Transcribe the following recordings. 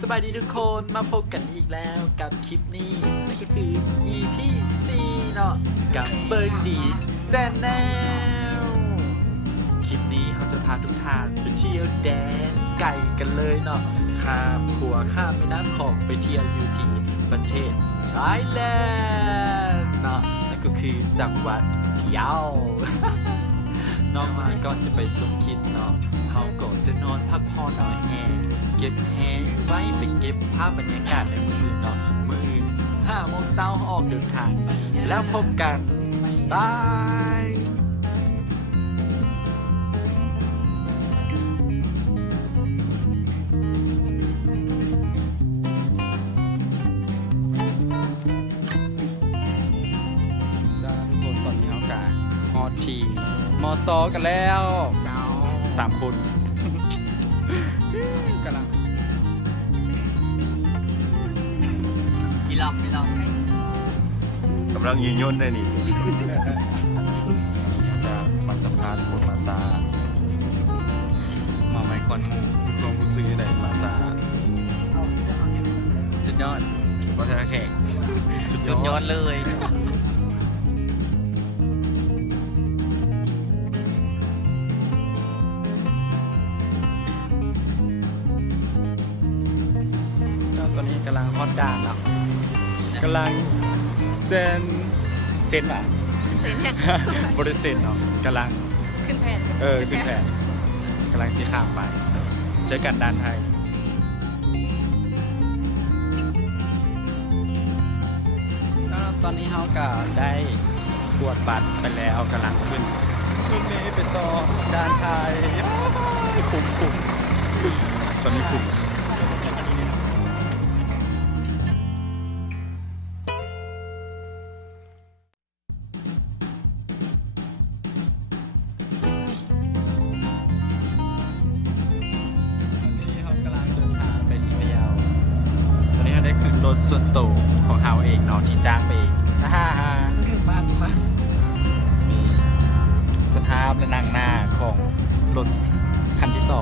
สบายดีทุกคนมาพบกันอีกแล้วกับคลิปนี้นั่นก็คือ EP 4เนาะกับเบิร์นดีแซนแนลคลิปนี้เขาจะพาทุกท่านไปเที่ยวแดนไก่กันเลยเนาะข้ามขัวข้ามแม่น้ำของไปเที่ยวอยู่ที่ประเทศไทยแลนด์เนาะนั่นก็คือจังหวัดพะเยา น้องมาก่อนจะไปสมคิดเนาะเขาก็จะนอนพักผ่อนนอนแห้งเก็บแห้งไว้ไปเก็บภาพบรรยากาศในมืออื่นเนาะมืออื่น5 โมงเช้าออกเดินทางแล้วพบกันบายจ้าทุกคนตอนนี้เขากะฮอตทีมอซอกันแล้วเจ้า3 คนกำลังมีลองกำลังยืนย่นได้นี่ จะมาสัมภาษณ์คนมาซามาไม่ก่อนลงซื้อได้มาซาสุดยอดวัฒนแขกสุดยอดเลยตอนนี้กำลังฮอตดานแล้วกำลังเซนว่ะ เซ็นเนี่ย บริเซนเนาะกำลัง ขึ้นแผน ขึ้นแผนกำลังสีข้ามไปเจอกันด้านไทยแล้วตอนนี้เขาก็ได้ตรวจบัตรไปแล้วกำลังขึ้นนี้ไปต่อด้านไทยคุ้มตอนนี้คุ้มได้ขึ้นรถส่วนตัวของเราเองเนาะที่จ้างไปเองบ้านมีสภาพและนั่งหน้าของรถคันที่ 2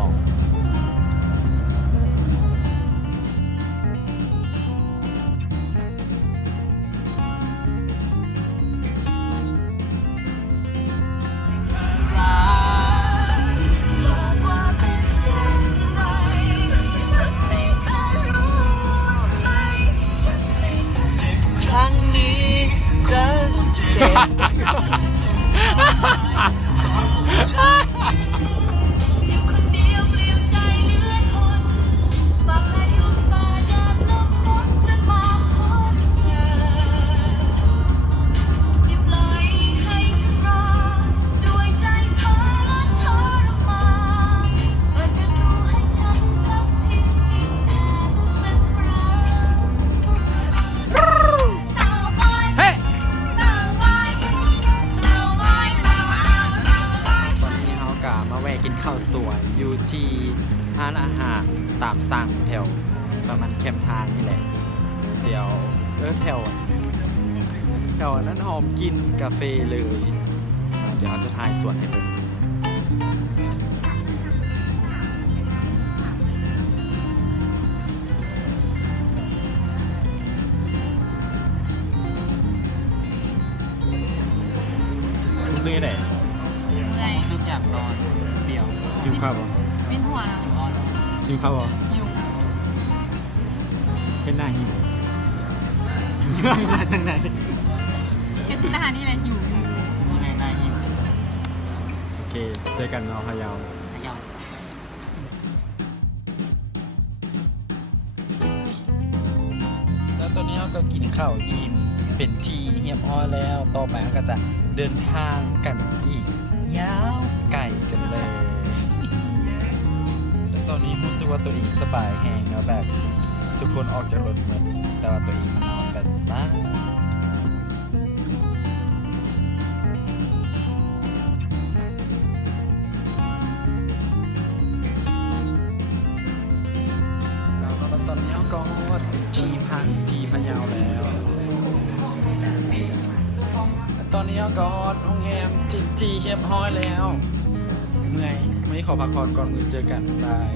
ครั้งนี้จะเจ็บอยู่คนเดียวเปลี่ยนใจเหลือทนฟังและอยู่ฝ่าแดดลมฝนจนมาพบเธออย่าปล่อยให้ฉันรอด้วยใจเธอและทรมานเปิดประตูให้ฉันพักพิงแอบสักครั้งเฮ้มาแวะกินข้าวสวยอยู่ที่ร้านอาหารตามสั่งแถวประมาณแคมทางนี่แหละเดี๋ยวแถวนั้นหอมกินกาแฟเลยเดี๋ยวเราจะถ่ายสวนให้เพิ่มคุณซื้อไหนชุดอยากนอนเดี่ยว หิวข้าวบ่ วินหัวนะ หิวข้าวบ่ อยู่ เป็นหน้าหิวมาจากไหน กันหน้านี่แหละอยู่ ในหน้าหิว โอเคเจอกันเนาะพะเยา พะเยา แล้วตอนนี้เราก็กินข้าวอิ่มเป็นทีเฮียบอ้อยแล้วต่อไปเราก็จะเดินทางกันอีกยาวไก่กันเลยแล้วตอนนี้รู้สึกว่าตัวเองสบายแฮงเนาะแบบทุกคนออกจากรถหมดแต่ว่าตัวเองมานอนแบบสบายแล้วตอนนี้เราก็ที่พักที่พะเยาแล้ว ตอนนี้ก็ห้องแฮมจีเฮียบห้อยแล้วเมื่อยไม่ขอพักผ่อนก่อนมือเจอกันบาย